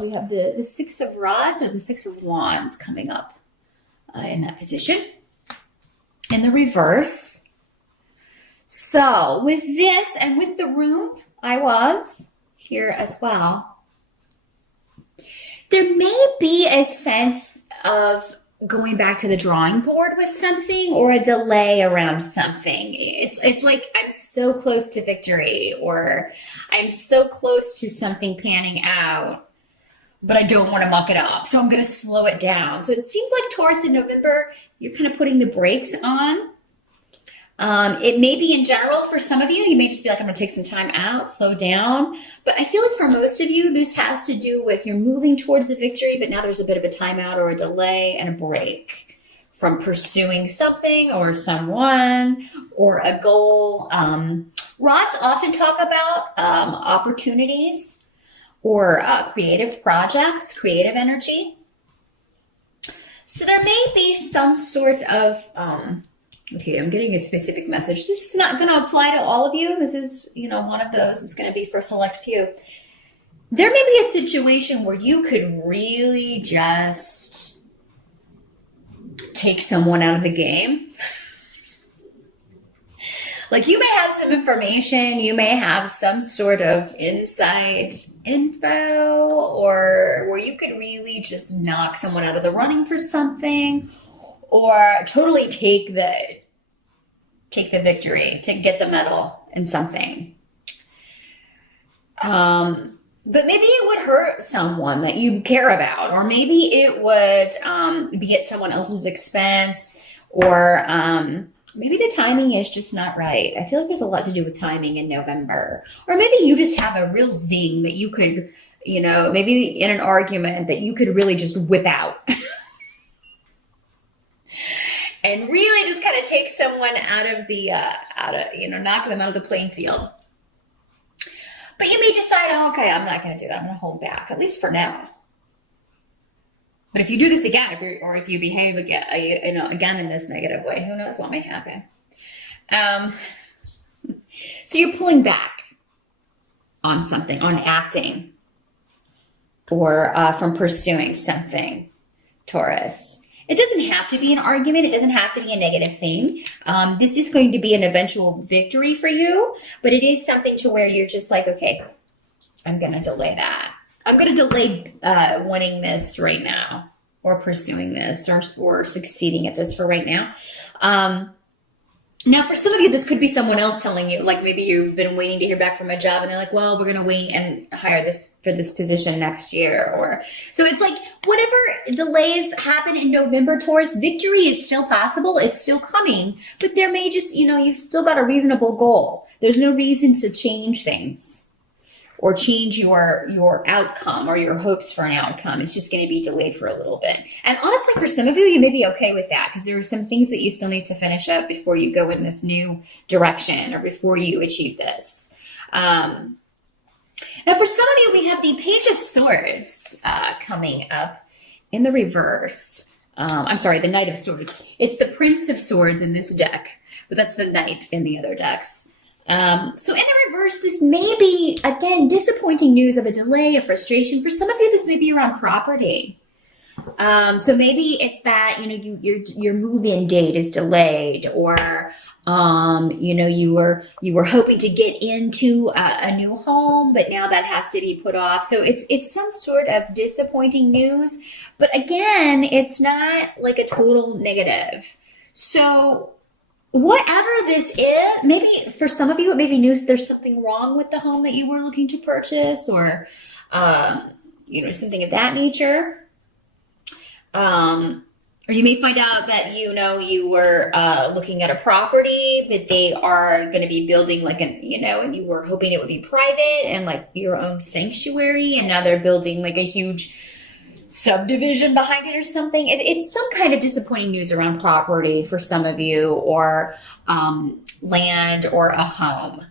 we have the Six of Rods or the Six of Wands coming up in that position. In the reverse. So with this and with the room, I was here as well. There may be a sense of going back to the drawing board with something or a delay around something. It's like I'm so close to victory or I'm so close to something panning out, but I don't want to muck it up. So I'm going to slow it down. So it seems like Taurus in November, you're kind of putting the brakes on. It may be in general for some of you, you may just be like, I'm going to take some time out, slow down. But I feel like for most of you, this has to do with you're moving towards the victory, but now there's a bit of a timeout or a delay and a break from pursuing something or someone or a goal. Rods often talk about opportunities or creative projects, creative energy. So there may be some sort of... okay, I'm getting a specific message. This is not going to apply to all of you. This is, one of those. It's going to be for a select few. There may be a situation where you could really just take someone out of the game. Like you may have some information, you may have some sort of inside info, or where you could really just knock someone out of the running for something. Or totally take the victory, to get the medal in something. But maybe it would hurt someone that you care about, or maybe it would be at someone else's expense, or maybe the timing is just not right. I feel like there's a lot to do with timing in November. Or maybe you just have a real zing that you could, maybe in an argument that you could really just whip out. And really just kind of take someone out of the, knock them out of the playing field. But you may decide, okay, I'm not going to do that. I'm going to hold back, at least for now. But if you do this again, if you behave again, again in this negative way, who knows what may happen. So you're pulling back on something, on acting, or from pursuing something, Taurus. It doesn't have to be an argument. It doesn't have to be a negative thing. This is going to be an eventual victory for you, but it is something to where you're just like, okay, I'm going to delay that. I'm going to delay winning this right now, or pursuing this, or succeeding at this for right now. Now, for some of you, this could be someone else telling you, like maybe you've been waiting to hear back from a job and they're like, well, we're going to wait and hire this for this position next year. So it's like whatever delays happen in November, Taurus, victory is still possible. It's still coming, but there may just, you've still got a reasonable goal. There's no reason to change things or change your outcome or your hopes for an outcome. It's just going to be delayed for a little bit. And honestly, for some of you, you may be okay with that because there are some things that you still need to finish up before you go in this new direction or before you achieve this. Now, for some of you, we have the Page of Swords coming up in the reverse. I'm sorry, the Knight of Swords. It's the Prince of Swords in this deck, but that's the Knight in the other decks. So in the reverse, this may be, again, disappointing news of a delay, a frustration. For some of you, this may be around property. So maybe it's that, your move-in date is delayed, or, you were hoping to get into a new home, but now that has to be put off. So it's some sort of disappointing news, but again, it's not like a total negative. So whatever this is, maybe for some of you, it may be news there's something wrong with the home that you were looking to purchase, or, something of that nature. Or you may find out that, you were looking at a property, but they are going to be building and you were hoping it would be private and like your own sanctuary, and now they're building like a huge subdivision behind it or something. It's some kind of disappointing news around property for some of you, or land or a home.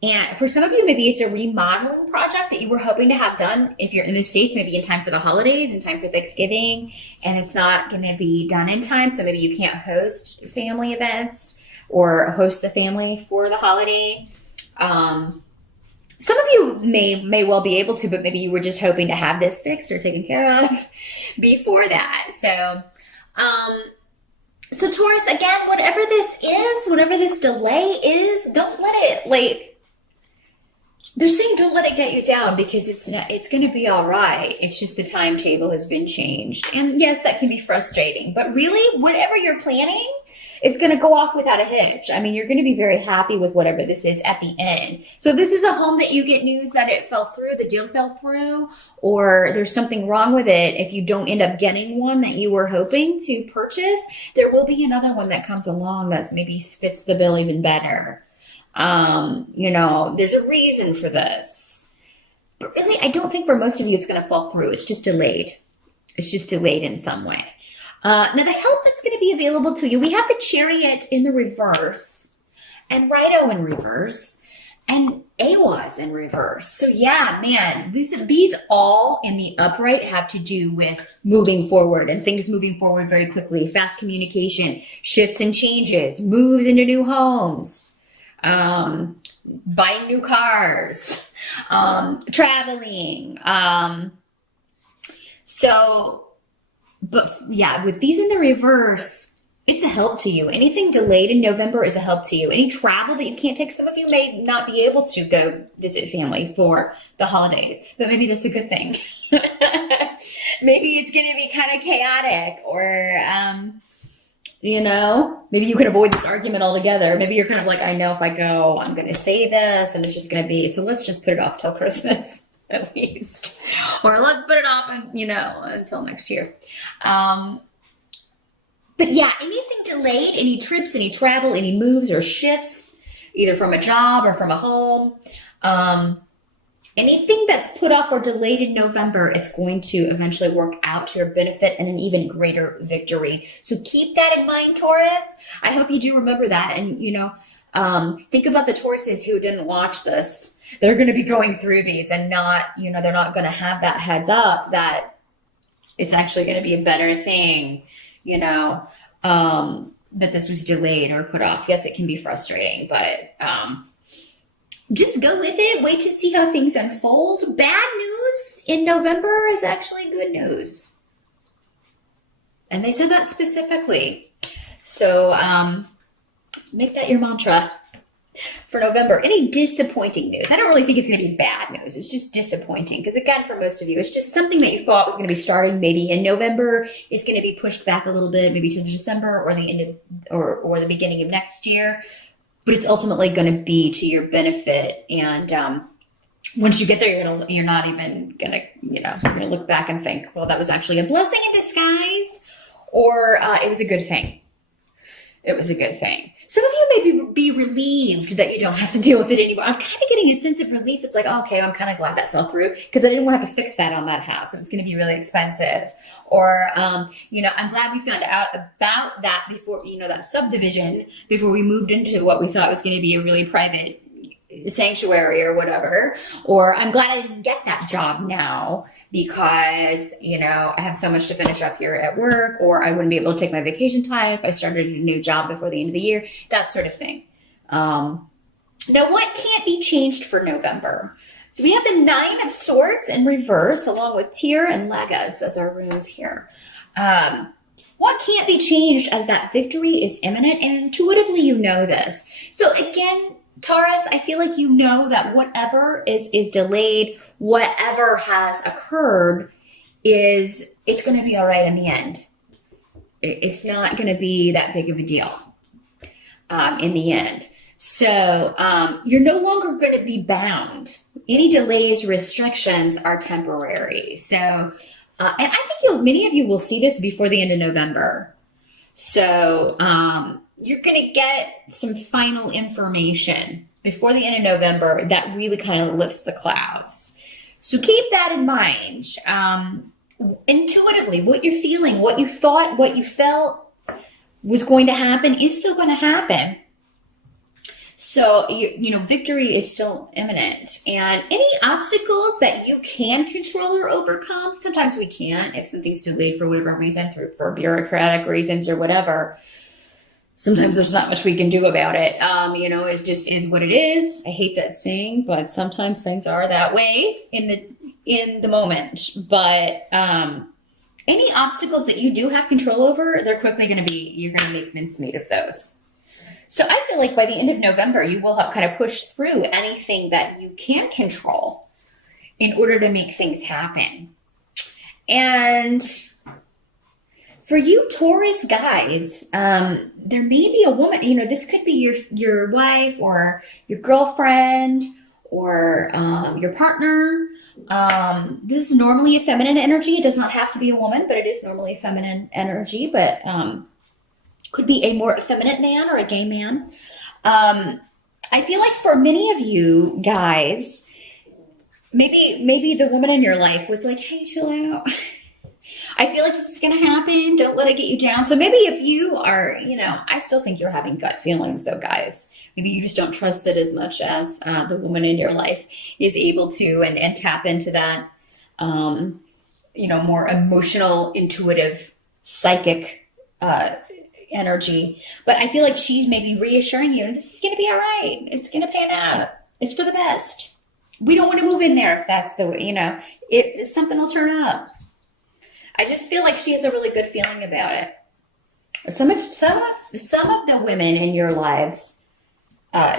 And for some of you, maybe it's a remodeling project that you were hoping to have done if you're in the States, maybe in time for the holidays, in time for Thanksgiving, and it's not going to be done in time. So maybe you can't host family events or host the family for the holiday. Some of you may well be able to, but maybe you were just hoping to have this fixed or taken care of before that. So Taurus, again, whatever this is, whatever this delay is, don't let it, like, they're saying don't let it get you down, because it's going to be all right. It's just the timetable has been changed. And yes, that can be frustrating, but really whatever you're planning is going to go off without a hitch. I mean, you're going to be very happy with whatever this is at the end. So if this is a home that you get news that it fell through, the deal fell through, or there's something wrong with it, if you don't end up getting one that you were hoping to purchase, there will be another one that comes along that maybe fits the bill even better. There's a reason for this. But really, I don't think for most of you it's going to fall through. It's just delayed. It's just delayed in some way. Now, the help that's going to be available to you, we have the Chariot in the reverse, and Righto in reverse, and Awaz in reverse. So yeah, man, these all in the upright have to do with moving forward and things moving forward very quickly, fast communication, shifts and changes, moves into new homes, buying new cars, traveling. But yeah, with these in the reverse, it's a help to you. Anything delayed in November is a help to you. Any travel that you can't take, some of you may not be able to go visit family for the holidays, but maybe that's a good thing. Maybe it's going to be kind of chaotic, or, maybe you can avoid this argument altogether. Maybe you're kind of like, I know if I go, I'm going to say this and it's just going to be, so let's just put it off till Christmas. At least, or let's put it off, until next year. But yeah, anything delayed, any trips, any travel, any moves or shifts, either from a job or from a home, anything that's put off or delayed in November, it's going to eventually work out to your benefit and an even greater victory. So keep that in mind, Taurus. I hope you do remember that. And, think about the Tauruses who didn't watch this. They're going to be going through these and not, they're not going to have that heads up that it's actually going to be a better thing, that this was delayed or put off. Yes, it can be frustrating, but just go with it. Wait to see how things unfold. Bad news in November is actually good news. And they said that specifically. So make that your mantra for November. Any disappointing news? I don't really think it's going to be bad news. It's just disappointing, because again, for most of you, it's just something that you thought was going to be starting maybe in November is going to be pushed back a little bit, maybe to December or the end of, or the beginning of next year. But it's ultimately going to be to your benefit. And once you get there, you're not even going to, you're going to look back and think, well, that was actually a blessing in disguise, or it was a good thing. It was a good thing. Some of you may be relieved that you don't have to deal with it anymore. I'm kind of getting a sense of relief. It's like, okay, I'm kind of glad that fell through, because I didn't want to have to fix that on that house. It was going to be really expensive. Or, I'm glad we found out about that before, that subdivision, before we moved into what we thought was going to be a really private sanctuary or whatever. Or I'm glad I didn't get that job now, because, I have so much to finish up here at work, or I wouldn't be able to take my vacation time if I started a new job before the end of the year, that sort of thing. Now, what can't be changed for November? So we have the Nine of Swords in reverse, along with Tyr and Lagas as our runes here. What can't be changed, as that victory is imminent, and intuitively you know this. So again, Taurus, I feel like that whatever is delayed, whatever has occurred, it's going to be all right in the end. It's not going to be that big of a deal in the end. So you're no longer going to be bound. Any delays, restrictions are temporary. So, and I think many of you will see this before the end of November. So you're going to get some final information before the end of November that really kind of lifts the clouds. So keep that in mind. Intuitively, what you're feeling, what you thought, what you felt was going to happen is still going to happen. So, victory is still imminent. And any obstacles that you can control or overcome, sometimes we can't if something's delayed for whatever reason, for bureaucratic reasons or whatever. sometimes there's not much we can do about it. It just is what it is. I hate that saying, but sometimes things are that way in the moment. But any obstacles that you do have control over, you're going to make mincemeat of those. So I feel like by the end of November, you will have kind of pushed through anything that you can't control in order to make things happen. And for you Taurus guys, there may be a woman, this could be your wife or your girlfriend or your partner. This is normally a feminine energy. It does not have to be a woman, but it is normally a feminine energy, but could be a more effeminate man or a gay man. I feel like for many of you guys, maybe the woman in your life was like, hey, chill out. I feel like this is going to happen. Don't let it get you down. So maybe if you are, I still think you're having gut feelings though, guys. Maybe you just don't trust it as much as the woman in your life is able to and tap into that, more emotional, intuitive, psychic energy. But I feel like she's maybe reassuring you, this is going to be all right. It's going to pan out. It's for the best. We don't want to move in there if that's the way, something will turn up. I just feel like she has a really good feeling about it. Some of the women in your lives,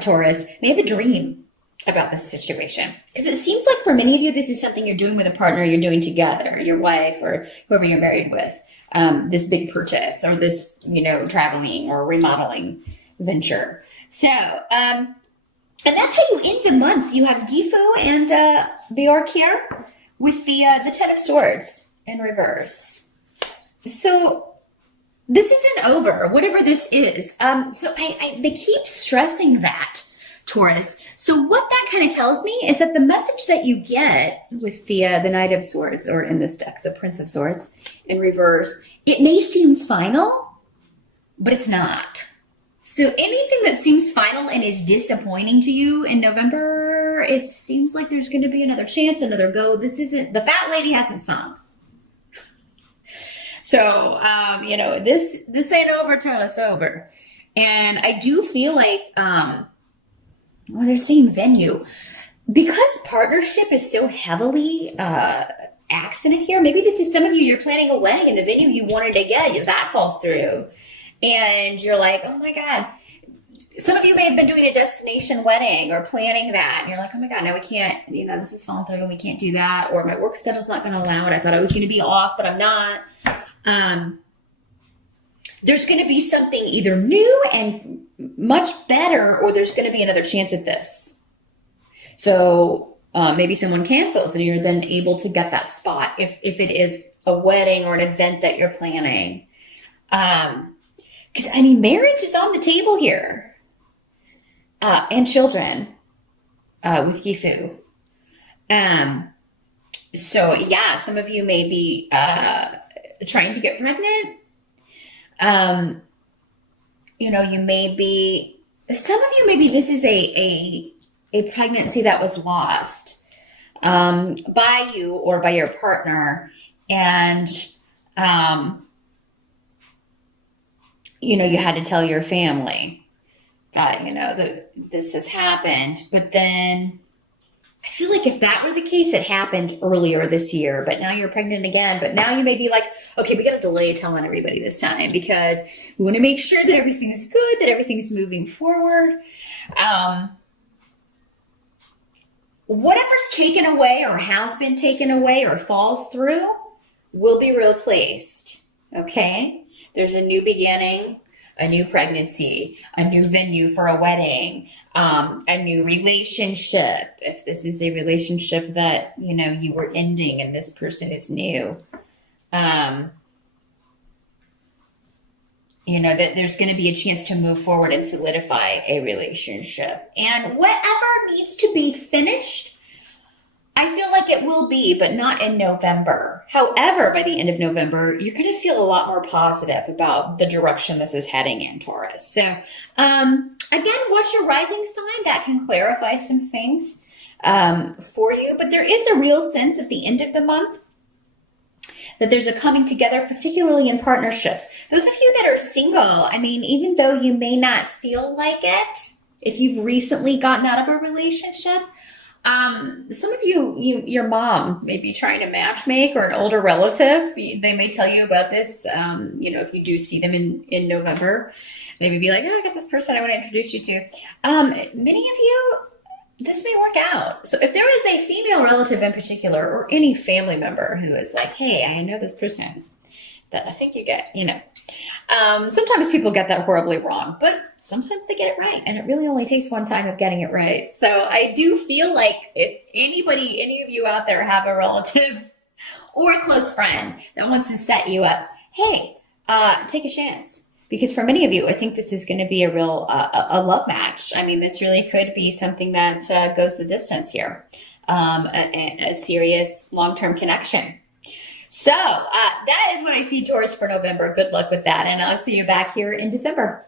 Taurus, may have a dream about this situation. Because it seems like for many of you, this is something you're doing with a partner, you're doing together, your wife or whoever you're married with. This big purchase or this, traveling or remodeling venture. So, and that's how you end the month. You have Gifu and Bjork here with the Ten of Swords in reverse. So this isn't over, whatever this is. So they keep stressing that, Taurus. So what that kind of tells me is that the message that you get with the Knight of Swords, or in this deck, the Prince of Swords in reverse, it may seem final, but it's not. So anything that seems final and is disappointing to you in November, it seems like there's going to be another chance, another go. This isn't, the fat lady hasn't sung. So, this ain't over till it's over. And I do feel like, they're saying venue. Because partnership is so heavily accented here, maybe this is some of you, you're planning a wedding and the venue you wanted to get, that falls through. And you're like, oh my God. Some of you may have been doing a destination wedding or planning that. And you're like, oh my God, no, we can't, this is falling through and we can't do that. Or my work schedule's not going to allow it. I thought I was going to be off, but I'm not. There's going to be something either new and much better, or there's going to be another chance at this. So maybe someone cancels and you're then able to get that spot if it is a wedding or an event that you're planning. Because, marriage is on the table here. And children with Gifu. So, yeah, some of you may be trying to get pregnant. You may be, some of you, maybe this is a pregnancy that was lost by you or by your partner. And, you had to tell your family that, that this has happened. But then I feel like if that were the case, it happened earlier this year, but now you're pregnant again. But now you may be like, okay, we got to delay telling everybody this time because we want to make sure that everything's good, that everything's moving forward. Whatever's taken away or has been taken away or falls through will be replaced. Okay? There's a new beginning, a new pregnancy, a new venue for a wedding, a new relationship. If this is a relationship that, you were ending and this person is new, that there's going to be a chance to move forward and solidify a relationship. And whatever needs to be finished, I feel like it will be, but not in November. However, by the end of November, you're going to feel a lot more positive about the direction this is heading in, Taurus. So, again, what's your rising sign? That can clarify some things for you. But there is a real sense at the end of the month that there's a coming together, particularly in partnerships. Those of you that are single, I mean, even though you may not feel like it, if you've recently gotten out of a relationship, some of your mom may be trying to matchmake, or an older relative. They may tell you about this, if you do see them in November. They may be like, oh, I got this person I want to introduce you to. Many of you, this may work out. So if there is a female relative in particular, or any family member who is like, hey, I know this person that I think you get, sometimes people get that horribly wrong, but sometimes they get it right. And it really only takes one time of getting it right. So I do feel like if any of you out there have a relative or a close friend that wants to set you up, hey, take a chance. Because for many of you, I think this is going to be a real a love match. I mean, this really could be something that goes the distance here, a serious long-term connection. So that is what I see, Taurus, for November. Good luck with that, and I'll see you back here in December.